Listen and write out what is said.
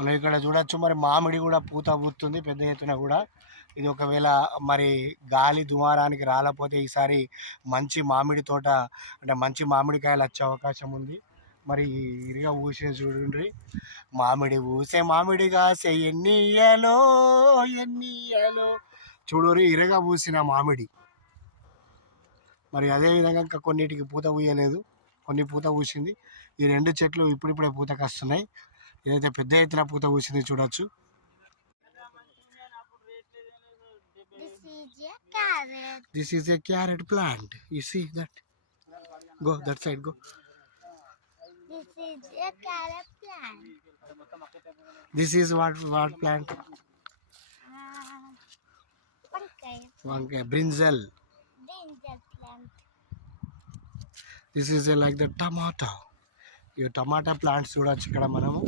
మనం ఇక్కడ చూడొచ్చు. మరి మామిడి కూడా పూత పూస్తుంది పెద్ద ఎత్తున కూడా. ఇది ఒకవేళ మరి గాలి దుమారానికి రాలేకపోతే ఈసారి మంచి మామిడి తోట అంటే మంచి మామిడికాయలు వచ్చే అవకాశం ఉంది. మరి ఇరిగా ఊసే చూడండి, మామిడి ఊసే మామిడి కాసే ఎన్నియలో ఎన్నియలో చూడరు ఇరగా పూసిన మామిడి. మరి అదేవిధంగా ఇంకా కొన్నిటికి పూత పూయలేదు, కొన్ని పూత పూసింది. ఈ 2 చెట్లు ఇప్పుడిప్పుడే పూతకు వస్తున్నాయి. ఇదైతే పెద్ద ఎత్తున పూత పూసింది చూడొచ్చు. This is a carrot plant. You see that? Go that side. Go. This is a carrot plant. This is what plant? Vankai. Brinjal. Brinjal plant. This is like the tomato. ఈ టమాటా ప్లాంట్స్ చూడొచ్చు ఇక్కడ మనము.